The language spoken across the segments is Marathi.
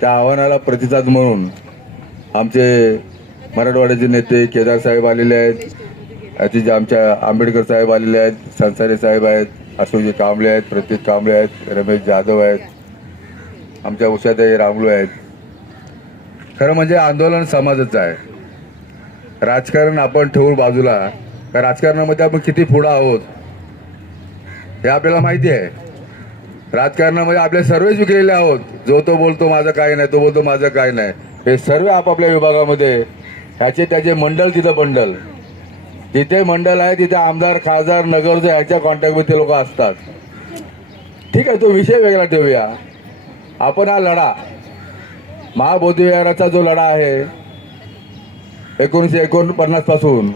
त्या आव्हानाला प्रतिसाद म्हणून आमचे मराठवाड्याचे नेते केदार साहेब आलेले आहेत. अतिशय आमच्या आंबेडकर साहेब आलेले आहेत संसारे साहेब आहेत अशोकजी कांबळे आहेत प्रतीक कांबळे आहेत रमेश जाधव आहेत आमच्या उषाताई रामलू आहेत. खरं म्हणजे आंदोलन समाजाचं आहे. राजकारण आपण ठेवू बाजूला. राजकारणामध्ये आपण किती पुढं आहोत हे आपल्याला माहिती आहे. राजकारणामध्ये आपले सर्वच विकलेले आहोत. जो तो बोलतो माझं काय नाही तो बोलतो माझं काय नाही. हे सर्व आपापल्या विभागामध्ये ह्याचे त्याचे मंडल तिथं बंडल जिथे मंडल आहे तिथे आमदार खासदार नगरचे ह्याच्या कॉन्टॅक्टमध्ये ते लोक असतात. ठीक आहे तो विषय वेगळा ठेवूया. आपण हा लढा महाबोधविहाराचा जो लढा आहे एकोणीसशे एकोणपन्नासपासून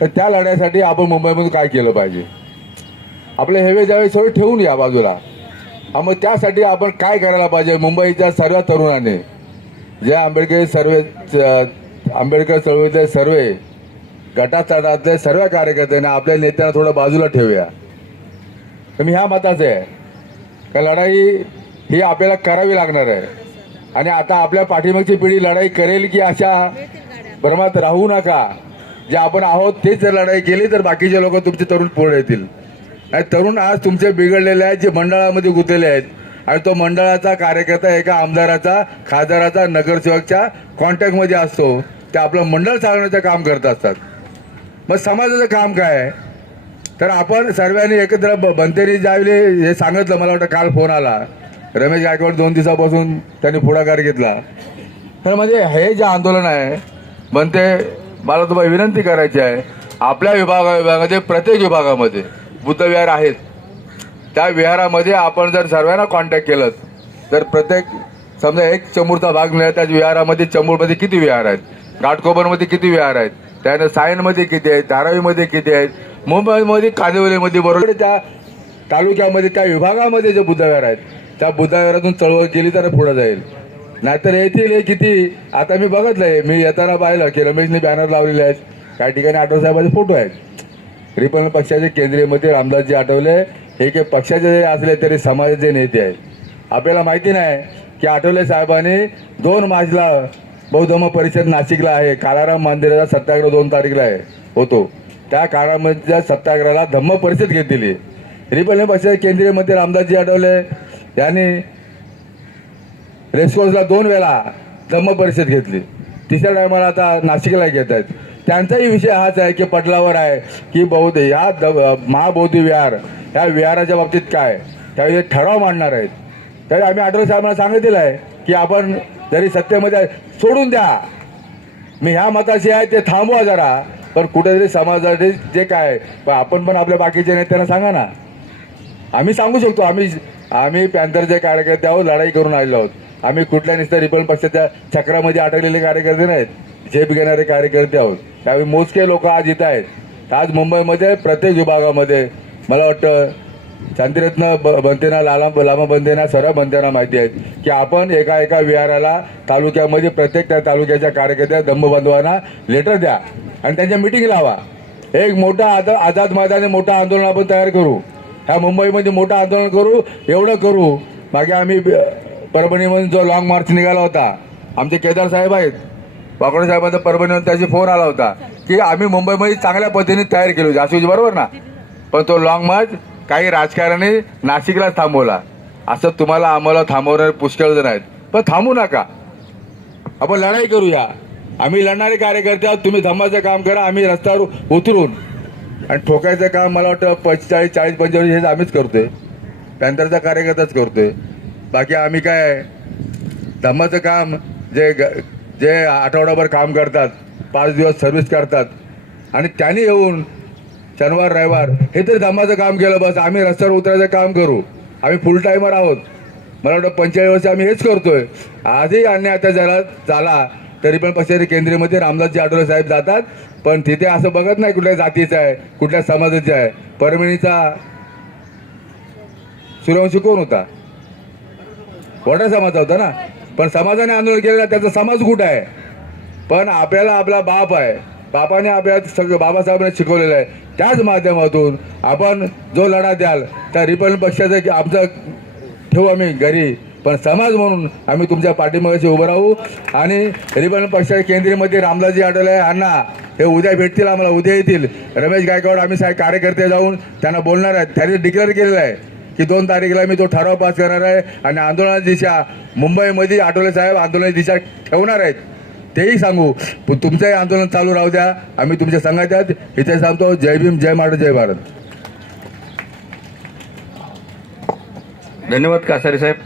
तर त्या लढ्यासाठी आपण मुंबईमधून काय केलं पाहिजे? आपले हेवे जावे सगळे ठेवून या बाजूला. मग त्यासाठी आपण काय करायला पाहिजे? मुंबईच्या सर्व तरुणाने जे आंबेडकर सर्वे च- आंबेडकर चळवळीतले सर्व गटातटातले सर्व कार्यकर्त्यांना आपल्या नेत्यांना थोडं बाजूला ठेवूया. तर मी ह्या मताचं आहे का लढाई ही आपल्याला करावी लागणार आहे. आणि आता आपल्या पाठीमागची पिढी लढाई करेल की अशा भ्रमात राहू नका. जे आपण आहोत तेच जर लढाई केली तर बाकीचे लोक तुमचे तरुण पुढे येतील. आणि तरुण आज तुमचे बिघडलेले आहेत जे मंडळामध्ये गुंतलेले आहेत. आणि तो मंडळाचा कार्यकर्ता एका आमदाराचा खासदाराचा नगरसेवकच्या कॉन्टॅक्टमध्ये असतो. ते आपलं मंडळ चालवण्याचं काम करत असतात. मग समाजाचं काम काय आहे? तर आपण सर्वांनी एकत्र ब- बनतेने ज्यावेळी हे सांगितलं मला वाटतं काल फोन आला. रमेश गायकवाड दोन दिवसापासून त्यांनी पुढाकार घेतला. तर म्हणजे हे जे आंदोलन आहे बनते मला तुम्हाला विनंती करायची आहे. आपल्या विभागा विभागामध्ये प्रत्येक विभागामध्ये. बुद्धविहार आहेत. त्या विहारामध्ये आपण जर सर्वांना कॉन्टॅक्ट केलं तर प्रत्येक समजा एक चमूरचा भाग मिळाला त्या विहारामध्ये चंबूरमध्ये किती विहार आहेत? घाटकोपरमध्ये किती विहार आहेत? त्यानंतर सायनमध्ये किती आहेत? धारावीमध्ये किती आहेत? मुंबईमध्ये कांदिवलीमध्ये बरोबर. त्या तालुक्यामध्ये त्या विभागामध्ये जे बुद्धविहार आहेत त्या बुद्धविहारातून चळवळ केली तर पुढे जाईल. नाहीतर येथील हे किती आता मी बघितलंय मी येताना पाहिलं की रमेशने बॅनर लावलेले आहेत. काही ठिकाणी आठवले साहेबांचे फोटो आहेत. रिपब्लिक पक्षाचे केंद्रीय मंत्री रामदासजी आठवले. हे काही पक्षाचे जरी असले तरी समाजाचे नेते आहेत. आपल्याला माहिती नाही की आठवले साहेबांनी दोन मार्चला बौद्धम परिषद नाशिकला आहे. काळाराम मंदिराचा सत्याग्रह दोन तारीखला आहे होतो. त्या काळामध्ये सत्याग्रहाला धम्म परिषद घेतलेली रिपब्लिक पक्षाचे केंद्रीय मंत्री रामदासजी आठवले. यांनी रेस्कोर्सला दोन वेळा धम्म परिषद घेतली. तिसऱ्या टायमाला आता नाशिकला घेत आहेत. त्यांचाही विषय हाच आहे की पटलावर आहे की बौद्ध या द विहार या विहाराच्या बाबतीत काय? त्यावेळी ठराव मांडणार आहेत. तरी आम्ही आठवले साहेबांना सांगितलेलं आहे की आपण जरी सत्तेमध्ये सोडून द्या मी ह्या मताशी आहे ते थांबवा जरा पण कुठेतरी समाजासाठी जे काय पण आपण पण आपल्या बाकीच्या नेत्यांना सांगा ना. आम्ही सांगू शकतो आम्ही आम्ही पॅन्थरचे कार्यकर्ते आहोत लढाई करून आलेलो आहोत. आम्ही कुठल्या नुसत्या रिपब्लिक पक्षाच्या चक्रामध्ये अडकलेले कार्यकर्ते नाहीत. झेप घेणारे कार्यकर्ते आहोत. त्यावेळी मोजके लोक आज इथं आहेत. आज मुंबईमध्ये प्रत्येक विभागामध्ये मला वाटतं शांतिरत्न ब- बनतेना लाला लामा बनतेना सर्व बनतेना माहिती आहेत की आपण एका एका विहाराला तालुक्यामध्ये प्रत्येक त्या तालुक्याच्या कार्यकर्त्या दंभबांधवांना लेटर द्या आणि त्यांच्या मिटिंग लावा. एक मोठा आद आझाद मैदाने मोठं आंदोलन आपण तयार करू. ह्या मुंबईमध्ये मोठं आंदोलन करू एवढं करू. मागे आम्ही परभणीमधून जो लाँग मार्च निघाला होता आमचे केदार साहेब आहेत. बाकडे साहेबांचा परभणीवर त्याची फोन आला होता की आम्ही मुंबईमध्ये चांगल्या पद्धतीने तयार केली होती. आशुजी बरोबर ना? पण तो लॉंग मार्च काही राजकारणी नाशिकलाच थांबवला. असं तुम्हाला आम्हाला थांबवणारे पुष्कळ जण आहेत. पण थांबू नका. आपण लढाई करूया. आम्ही लढणारे कार्यकर्ते आहोत. तुम्ही धम्माचं काम करा. आम्ही रस्त्यावर उतरून आणि ठोकायचं काम मला वाटतं पंचेचाळीस चाळीस पंचेचाळीस हे आम्हीच करतोय. पॅन्थरचा कार्यकर्ताच करतोय. बाकी आम्ही काय धम्माचं काम जे ग- जे आठवडाभर काम करतात पाच दिवस सर्व्हिस करतात आणि त्यांनी येऊन शनिवार रविवार हे तरी धम्माचं काम केलं बस आम्ही रस्त्यावर उतरायचं काम करू. आम्ही फुल टायमर आहोत. मला वाटतं पंचेचाळीस वर्ष आम्ही हेच करतोय. आजही अन्याय आता जरा झाला तरी पण पक्षाचे केंद्रीय रामदासजी आठवले साहेब जातात पण तिथे असं बघत नाही कुठल्या जातीचं आहे कुठल्या समाजाचं आहे. परमिणीचा सूर्यवंशी कोण होता? वडा समाजा होता ना? पण समाजाने आंदोलन केलेलं त्याचा समाज कुठं आहे? पण आपल्याला आपला बाप आहे. बापाने आपल्याला सगळं बाबासाहेबांनी शिकवलेलं आहे. त्याच माध्यमातून आपण जो लढा द्याल त्या रिपब्लिक पक्षाचं की आमचं ठेवू आम्ही घरी. पण समाज म्हणून आम्ही तुमच्या पाठिंबाशी उभं राहू. आणि रिबन पक्षाच्या केंद्रीयमध्ये रामदासजी आठवले अण्णा हे उद्या भेटतील आम्हाला उद्या येतील. रमेश गायकवाड आम्ही साहेब कार्यकर्ते जाऊन त्यांना बोलणार आहेत. त्यांनी डिक्लेअर केलेलं आहे की दोन तारखेला मी तो ठराव पास करणार आहे. आणि आंदोलनाची दिशा मुंबईमध्ये आठवले साहेब आंदोलनाची दिशा ठेवणार आहेत. तेही सांगू. पण तुमचंही आंदोलन चालू राहू द्या. आम्ही तुमच्या संघात इथे सांगतो जय भीम जय महाराज जय भारत. धन्यवाद कासारे साहेब.